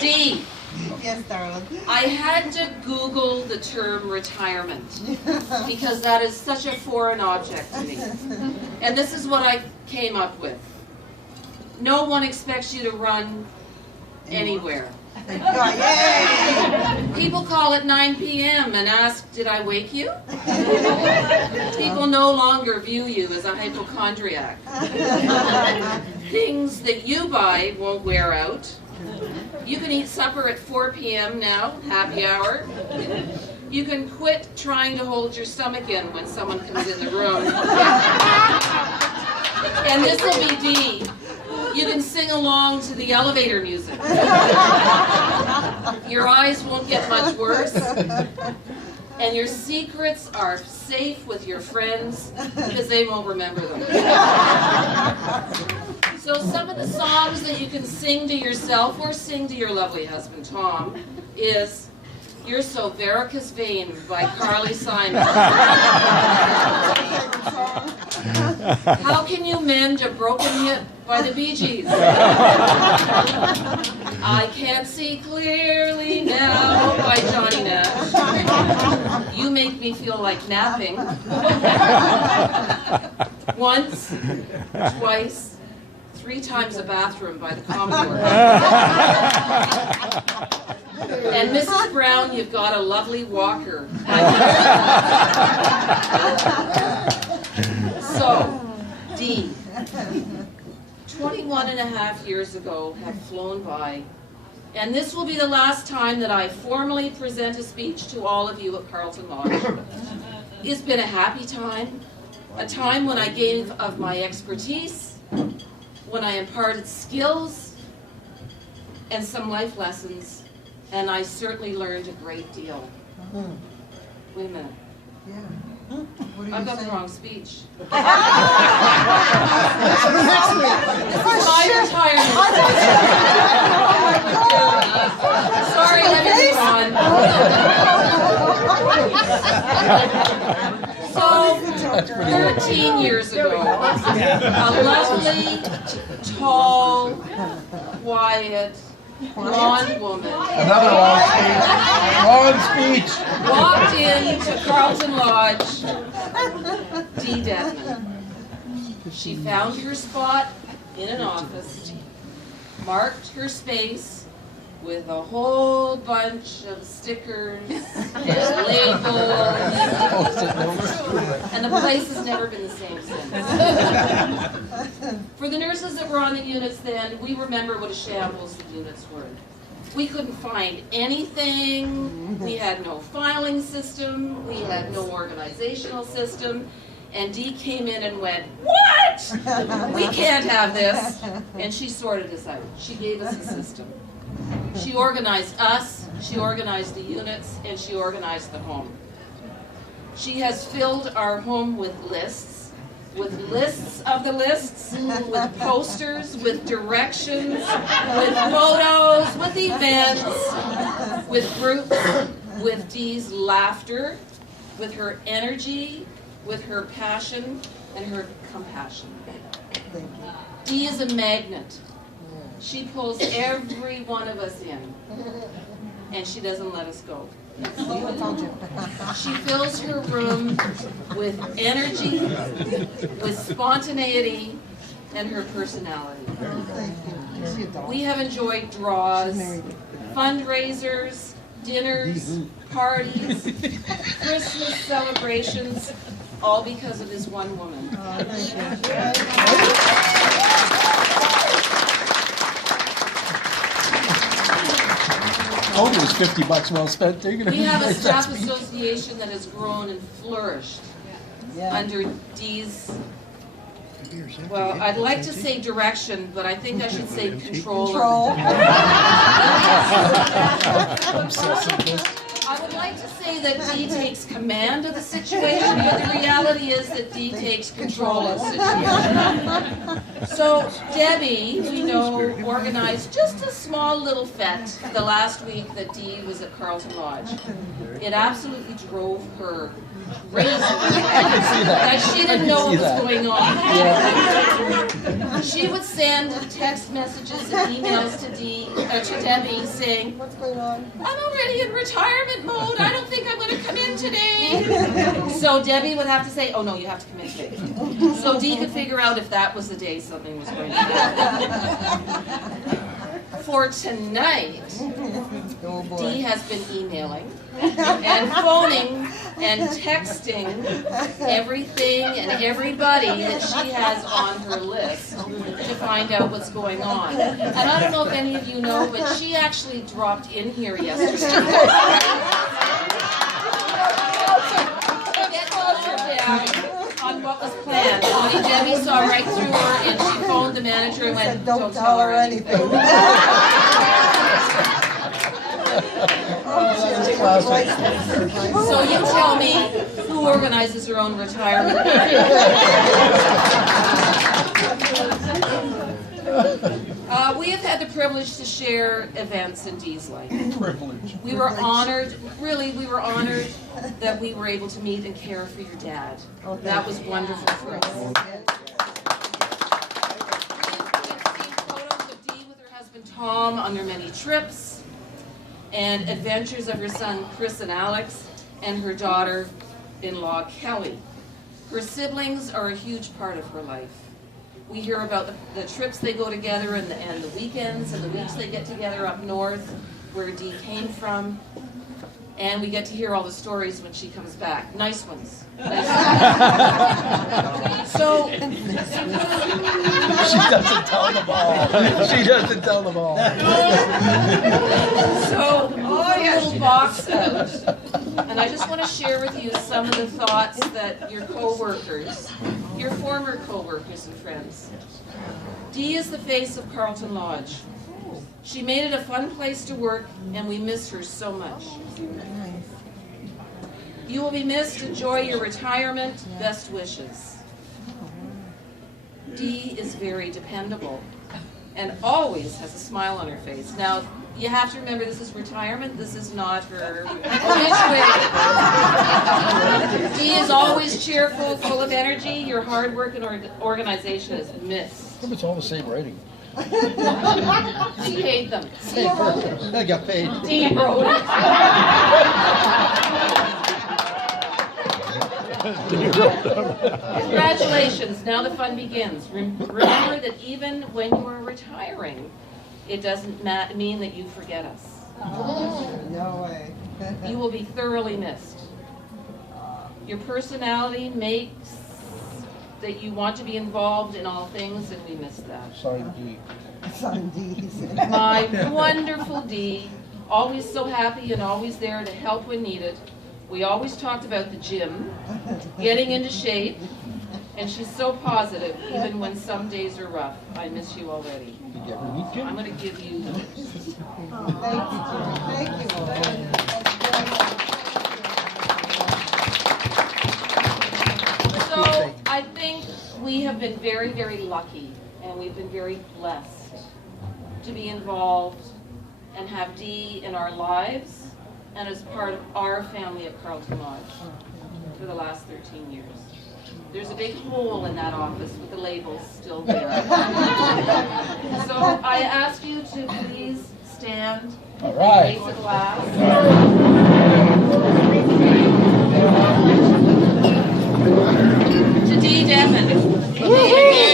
Dee. Yes, darling. I had to Google the term retirement because that is such a foreign object to me. And this is what I came up with. No one expects you to run anywhere. Yay! People call at 9 p.m. and ask, did I wake you? People no longer view you as a hypochondriac. Things that you buy won't wear out. You can eat supper at 4 p.m. now, happy hour. You can quit trying to hold your stomach in when someone comes in the room. And this will be Dee. You can sing along to the elevator music. Your eyes won't get much worse. And your secrets are safe with your friends because they won't remember them. So some of the songs that you can sing to yourself or sing to your lovely husband, Tom, is You're So Varicose Vein by Carly Simon. How Can You Mend a Broken Hip by the Bee Gees. I Can't See Clearly Now by Johnny Nash. You Make Me Feel Like Napping. Once, twice, 3 times a Bathroom by the Commodores. And Mrs. Brown, You've Got a Lovely Walker. So, Dee, 21 and a half years ago have flown by, and this will be the last time that I formally present a speech to all of you at Carleton Lodge. It's been a happy time, a time when I gave of my expertise, when I imparted skills and some life lessons, and I certainly learned a great deal. Wait a minute. Yeah. I've got the wrong speech. This is my retirement. Sorry, let me move on. So, 13 years ago, a lovely, tall, quiet, blonde woman Another long speech. walked into Carleton Lodge, Dee Dedman. She found her spot in an office, marked her space with a whole bunch of stickers and labels, and the place has never been the same since. For the nurses that were on the units then, we remember what a shambles the units were. We couldn't find anything, we had no filing system, we had no organizational system, and Dee came in and went, what? We can't have this. And she sorted us out. She gave us a system. She organized us, she organized the units, and she organized the home. She has filled our home with lists of the lists, with posters, with directions, with photos, with events, with groups, with Dee's laughter, with her energy, with her passion, and her compassion. Dee is a magnet. She pulls every one of us in, and she doesn't let us go. She fills her room with energy, with spontaneity, and her personality. We have enjoyed draws, fundraisers, dinners, parties, Christmas celebrations, all because of this one woman. Told you it was $50 well spent. We have a staff association that has grown and flourished under Dee's, well, I'd like to say direction, but I think I should say control. I would like to say that Dee takes command of the situation, but the reality is that Dee takes control of the situation. So Debbie, we know, organized just a small little fete the last week that Dee was at Carleton Lodge. It absolutely drove her crazy. That she didn't know what was going on. She would send text messages and emails to Debbie saying, What's going on? I'm already in retirement mode. I don't think I'm going to come in today. So Debbie would have to say, oh no, you have to come in today. So Dee could figure out if that was the day something was going to happen. For tonight, Oh boy. Dee has been emailing and phoning and texting everything and everybody that she has on her list to find out what's going on. And I don't know if any of you know, but she actually dropped in here yesterday to get closer down on what was planned. Only Debbie saw right through her and she phoned the manager and went, Don't tell her anything. So you tell me who organizes her own retirement. We have had the privilege to share events in Dee's life. Privilege. We were honored, really, we were honored that we were able to meet and care for your dad. That was wonderful for us. We've seen photos of Dee with her husband Tom on their many trips, and adventures of her son Chris and Alex, and her daughter-in-law Kelly. Her siblings are a huge part of her life. We hear about the trips they go together and the weekends and the weeks they get together up north, where Dee came from. And we get to hear all the stories when she comes back. Nice ones. Nice ones. So, She doesn't tell them all. She doesn't tell them all. so little box out. And I just want to share with you some of the thoughts that your co-workers, your former co-workers and friends. Dee is the face of Carlton Lodge. She made it a fun place to work, and we miss her so much. You will be missed. Enjoy your retirement. Best wishes. Dee is very dependable and always has a smile on her face. Now, you have to remember this is retirement. This is not her obituary. Dee is always cheerful, full of energy. Your hard work and organization is missed. It's all the same rating. She paid them. I got paid. Dee wrote it. Congratulations. Now the fun begins. Remember that even when you are retiring, it doesn't mean that you forget us. No way. You will be thoroughly missed. Your personality makes that you want to be involved in all things, and we miss that. Signed D. Son D's. My wonderful Dee, always so happy and always there to help when needed. We always talked about the gym, getting into shape, and she's so positive even when some days are rough. I miss you already. Did you ever meet Jim? I'm going to give you... Thank you. So I think we have been very, very lucky, and we've been very blessed to be involved and have Dee in our lives and as part of our family at Carlton Lodge for the last 13 years. There's a big hole in that office with the labels still there. So I ask you to please stand All right. and raise a glass. To Dee Devon.